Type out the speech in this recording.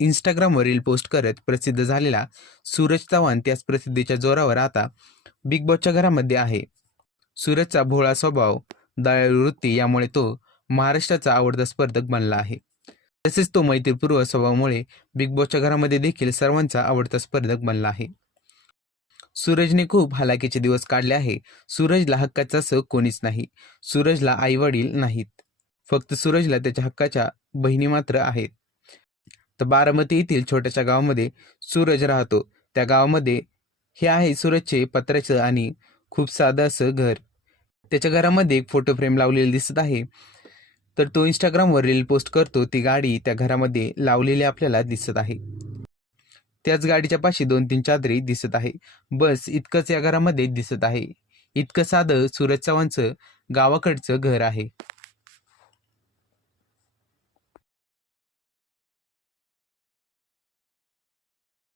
इंस्टाग्रामवर reel post करत प्रसिद्ध झालेला सूरज चव्हाण त्याच प्रसिद्धीच्या जोरावर आता बिग बॉसच्या घरामध्ये आहे. सूरजचा भोळा स्वभाव, दयाळू वृत्ती यामुळे तो महाराष्ट्राचा आवडता स्पर्धक बनला आहे. तसेच तो मैत्रीपूर्व स्वभावामुळे बिग बॉसच्या घरामध्ये देखील सर्वांचा आवडता स्पर्धक बनला आहे. सूरजने खूप हालाकीचे दिवस काढले आहे. सूरजला हक्काचं असं कोणीच नाही. सूरजला आई वडील नाहीत. फक्त सूरजला त्याच्या हक्काच्या बहिणी मात्र आहेत. तर बारामती येथील छोट्याशा गावामध्ये सूरज राहतो. त्या गावामध्ये हे आहे सूरजचे पत्र्याचं आणि खूप साधं असं घर. त्याच्या घरामध्ये एक फोटो फ्रेम लावलेली दिसत आहे. तर तो इंस्टाग्रामवर रील पोस्ट करतो. ती गाडी त्या घरामध्ये लावलेली आपल्याला दिसत आहे. त्याच गाडीच्या पाशी 2-3 चादरी दिसत आहे. बस इतकंच या घरामध्ये दिसत आहे. इतकं साधं सूरज चव्हाणचं गावाकडचं घर आहे.